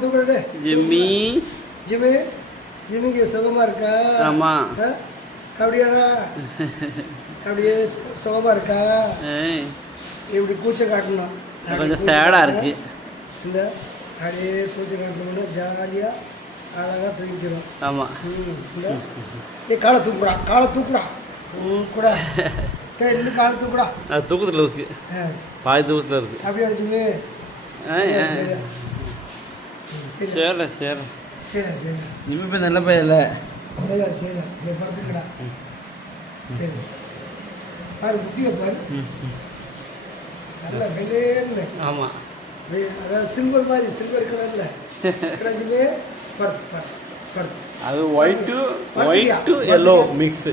தூக்குறே Jimmy Jimmy ஜிம்மிக்கு சுகமாக இருக்கா? ஆமாம். அப்படியாடா? அப்படியே சுகமாக இருக்கா? இப்படி கூச்ச காட்டணும். கொஞ்சம் சேடாக இருக்குது. இந்த அப்படியே கூச்ச காட்டணும்னா ஜாலியாக அழகாக தூக்கிக்கணும். ஆமாம். இந்த காலை தூக்குடா, காலை தூக்குடா, தூக்குடா, இன்னும் காலை தூக்குடா. அது தூக்கத்தில் இருக்கு, பாதி தூக்கத்தில் இருக்கு. அப்படியே அடிச்சுமே. சரி சரி சரி சரி இப்போ நல்ல பையன் சரி சரி சரி படுத்துக்கடா. சரி பாரு, முட்டியை பாரு, நல்ல வெள்ளேன்னு. ஆமாம், அதாவது சில்வர் மாதிரி, சில்வர் கலரில் கிடச்சுமே. படுத்து படுத்து படுத்து. அது white yellow mix.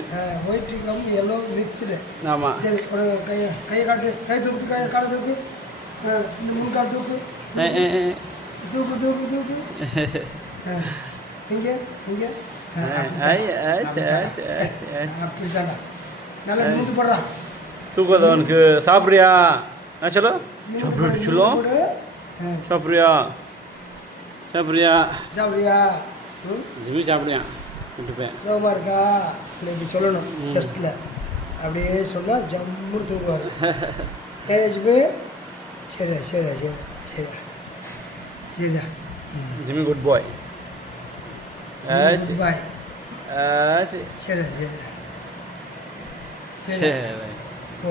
White come yellow mixed. ஆமாம். சரி, கையை காட்டு, கை தூக்கு, காலை தூக்கு, இந்த முன்கால் தூக்கு, தூக்கு தூக்கு தூக்கு. இங்கே இங்கே அப்படித்தாண்டா. நல்லா மூட்டு போடுறா. தூக்காத அவனுக்கு. சாப்பிட்றியா? சலோ சொல்லும். சாப்பிட்றியா? சாப்பிட்றியா? சாப்பிட்றியா? ஜிம்மி சாப்பிட்றியா? விட்டுப்பேன். சோகமாக இருக்கா? இல்லை, இப்படி சொல்லணும் செஸ்ட்டில். அப்படியே சொன்னால் ஜம்முன்னு தூக்குவார். ஜிம்மி சரியா சரியா சரியா சரியா சரியா. ஜிம்மி குட் பாய். பாய். சரி சரியா சரியா சரி. ஓ